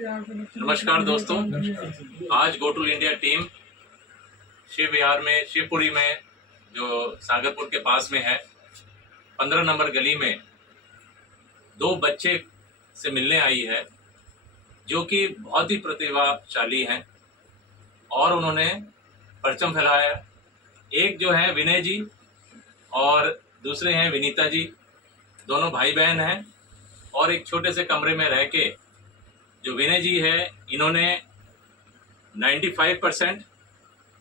नमस्कार दोस्तों, आज go to India team Shiv Vihar में, शिवपुरी में, जो सागरपुर के पास में है, 15 नंबर गली में दो बच्चे से मिलने आई है जो कि बहुत ही प्रतिभाशाली हैं और उन्होंने परचम फैलाया। एक जो है विनय जी और दूसरे हैं विनीता जी, दोनों भाई बहन हैं और एक छोटे से कमरे में रह के जो विनय जी है, इन्होंने 95%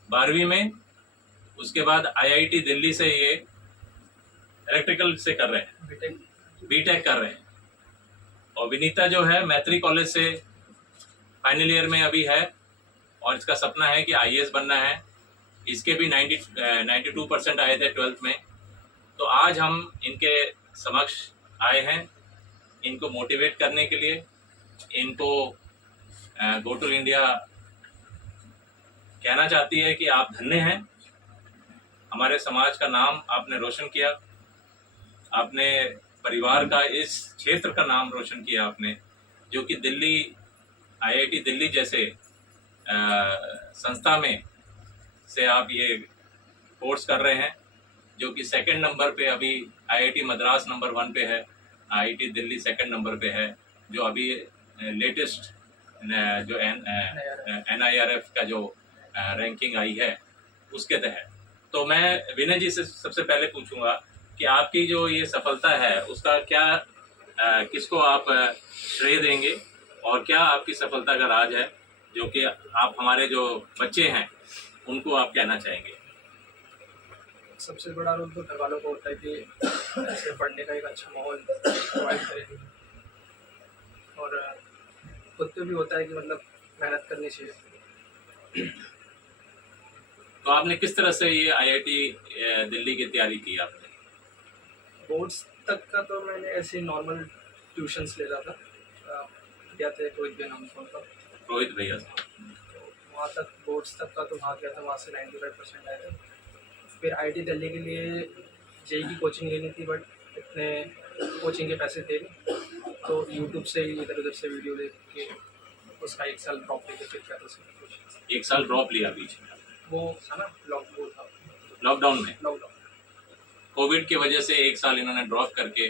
12वीं में, उसके बाद आईआईटी दिल्ली से ये इलेक्ट्रिकल से कर रहे हैं, बीटेक कर रहे हैं। और विनीता जो है मैत्री कॉलेज से फाइनल ईयर में अभी है और इसका सपना है कि आईएएस बनना है। इसके भी 92% आए थे 12th में। तो आज हम इनके समक्ष आए हैं इनको मोटिवेट करने के लिए, इनको गो टू इंडिया कहना चाहती है कि आप धन्य हैं, हमारे समाज का नाम आपने रोशन किया, आपने परिवार का, इस क्षेत्र का नाम रोशन किया आपने, जो कि दिल्ली आईआईटी दिल्ली जैसे संस्था में से आप ये कोर्स कर रहे हैं, जो कि 2nd नंबर पे अभी आईआईटी मद्रास नंबर 1 पे है, आईआईटी दिल्ली 2nd नंबर पे है, जो अभी लेटेस्ट जो NIRF का जो रैंकिंग आई है उसके तहत। तो मैं विनय जी से सबसे पहले पूछूंगा कि आपकी जो ये सफलता है उसका क्या किसको आप श्रेय देंगे और क्या आपकी सफलता का राज है, जो कि आप हमारे जो बच्चे हैं उनको आप कहना चाहेंगे? सबसे बड़ा रोल तो घर वालों को होता है कि ऐसे पढ़ने का एक अच्छा माहौल प्रोवाइड करें, और खुद पे भी होता है कि मतलब मेहनत करनी चाहिए। तो आपने किस तरह से ये आईआईटी दिल्ली की तैयारी की आपने? बोर्ड्स तक का तो मैंने ऐसे नॉर्मल ट्यूशन्स लेता था, क्या थे रोहित भैया नाम था उनका, रोहित भैया। तो वहाँ तक बोर्ड्स तक का तो वहाँ गया था, वहाँ से 95% आए थे। फिर आईआईटी दिल्ली के लिए जेई की कोचिंग लेनी थी, बट इतने कोचिंग के पैसे थे नहीं, तो यूट्यूब से ही इधर उधर से वीडियो देख के उसका 1 साल ड्रॉप लेके फिर क्या था। 1 साल ड्रॉप लिया बीच में? वो था ना लॉकडाउन में, लॉकडाउन कोविड की वजह से 1 साल इन्होंने ड्रॉप करके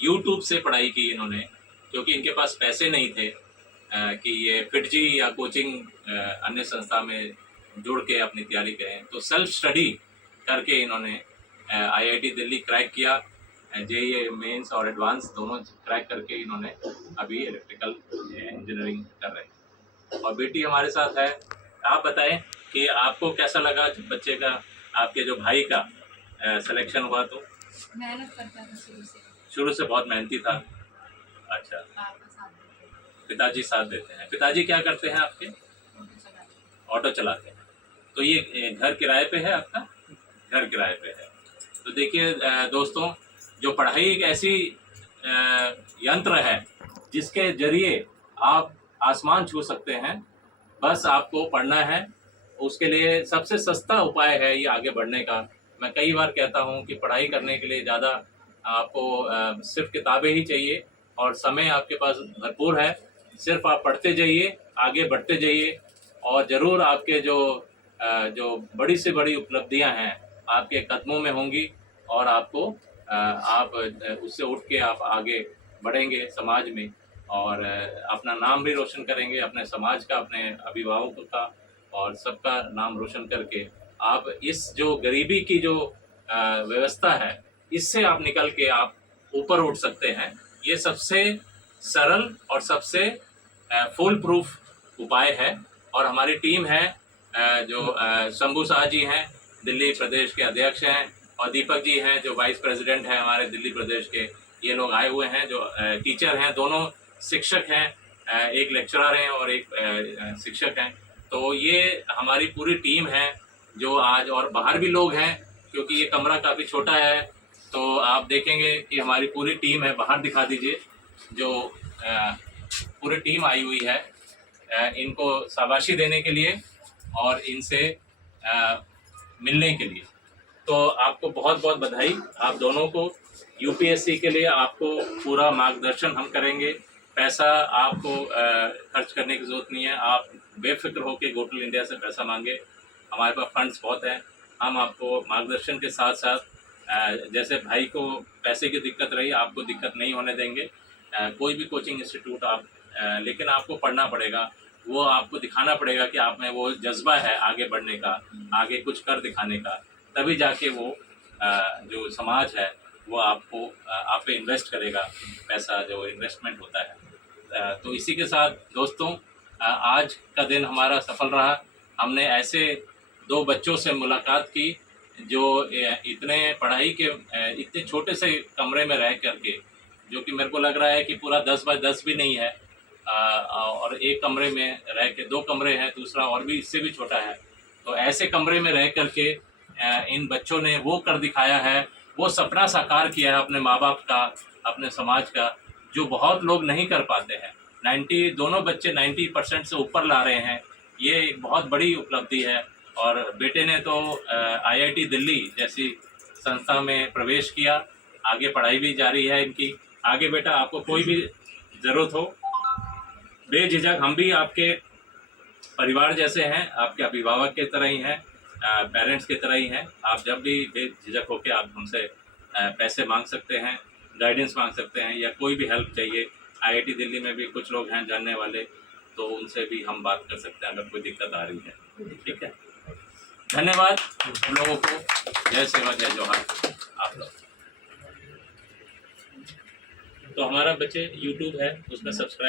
यूट्यूब से पढ़ाई की इन्होंने, क्योंकि इनके पास पैसे नहीं थे कि ये फिटजी या कोचिंग अन्य संस्था में जुड़ के अपनी तैयारी करें। तो सेल्फ स्टडी करके इन्होंने आईआईटी दिल्ली क्रैक किया, जेईई मेंस और एडवांस दोनों क्रैक करके इन्होंने अभी इलेक्ट्रिकल इंजीनियरिंग कर रहे हैं। और बेटी हमारे साथ है, आप बताएं कि आपको कैसा लगा बच्चे का, आपके जो भाई का सिलेक्शन हुआ? तो मेहनत करता था शुरू से बहुत मेहनती था। अच्छा, पिताजी साथ देते हैं। पिताजी क्या करते हैं आपके? ऑटो चलाते हैं। तो ये घर किराए पे है आपका? घर किराए पे है। तो देखिए दोस्तों, जो पढ़ाई एक ऐसी यंत्र है जिसके जरिए आप आसमान छू सकते हैं। बस आपको पढ़ना है, उसके लिए सबसे सस्ता उपाय है ये आगे बढ़ने का। मैं कई बार कहता हूँ कि पढ़ाई करने के लिए ज़्यादा आपको सिर्फ किताबें ही चाहिए और समय आपके पास भरपूर है। सिर्फ आप पढ़ते जाइए, आगे बढ़ते जाइए और ज़रूर आपके जो बड़ी से बड़ी उपलब्धियाँ हैं आपके कदमों में होंगी और आपको आप उससे उठ के आप आगे बढ़ेंगे समाज में और अपना नाम भी रोशन करेंगे, अपने समाज का, अपने अभिभावकों का और सबका नाम रोशन करके आप इस जो गरीबी की जो व्यवस्था है इससे आप निकल के आप ऊपर उठ सकते हैं। ये सबसे सरल और सबसे फुल प्रूफ उपाय है। और हमारी टीम है जो शंभू शाह जी हैं, दिल्ली प्रदेश के अध्यक्ष हैं, और दीपक जी हैं जो वाइस प्रेसिडेंट हैं हमारे दिल्ली प्रदेश के। ये लोग आए हुए हैं जो टीचर हैं, दोनों शिक्षक हैं, एक लेक्चरर हैं और एक शिक्षक हैं। तो ये हमारी पूरी टीम है जो आज, और बाहर भी लोग हैं क्योंकि ये कमरा काफ़ी छोटा है। तो आप देखेंगे कि हमारी पूरी टीम है, बाहर दिखा दीजिए, जो पूरी टीम आई हुई है इनको शाबाशी देने के लिए और इनसे मिलने के लिए। तो आपको बहुत बहुत बधाई, आप दोनों को। यूपीएससी के लिए आपको पूरा मार्गदर्शन हम करेंगे। पैसा आपको खर्च करने की ज़रूरत नहीं है। आप बेफिक्र होकर गोटल इंडिया से पैसा मांगे, हमारे पास फंड्स बहुत हैं। हम आपको मार्गदर्शन के साथ साथ जैसे भाई को पैसे की दिक्कत रही, आपको दिक्कत नहीं होने देंगे। कोई भी कोचिंग इंस्टीट्यूट आप लेकिन आपको पढ़ना पड़ेगा, वो आपको दिखाना पड़ेगा कि आप में वो जज्बा है आगे बढ़ने का, आगे कुछ कर दिखाने का, तभी जाके वो जो समाज है वो आपको आप पे इन्वेस्ट करेगा, पैसा जो इन्वेस्टमेंट होता है। तो इसी के साथ दोस्तों, आज का दिन हमारा सफल रहा। हमने ऐसे 2 बच्चों से मुलाकात की जो इतने पढ़ाई के इतने छोटे से कमरे में रह करके, जो कि मेरे को लग रहा है कि पूरा 10 बाय 10 भी नहीं है, और एक कमरे में रह के 2 कमरे हैं, दूसरा और भी इससे भी छोटा है। तो ऐसे कमरे में रह करके इन बच्चों ने वो कर दिखाया है, वो सपना साकार किया है अपने माँ बाप का, अपने समाज का, जो बहुत लोग नहीं कर पाते हैं। दोनों बच्चे 90% से ऊपर ला रहे हैं, ये एक बहुत बड़ी उपलब्धि है। और बेटे ने तो IIT दिल्ली जैसी संस्था में प्रवेश किया, आगे पढ़ाई भी जारी है इनकी। आगे बेटा आपको कोई भी ज़रूरत हो, बेझिझक, हम भी आपके परिवार जैसे हैं, आपके अभिभावक के तरह ही हैं, पेरेंट्स की तरह ही हैं। आप जब भी बेझिझक होकर आप हमसे पैसे मांग सकते हैं, गाइडेंस मांग सकते हैं, या कोई भी हेल्प चाहिए। IIT दिल्ली में भी कुछ लोग हैं जानने वाले, तो उनसे भी हम बात कर सकते हैं अगर कोई दिक्कत आ रही है। ठीक है, धन्यवाद उन लोगों को। जय सेवा जय जोहार आप लोग। तो हमारा बच्चे YouTube है, उसमें सब्सक्राइब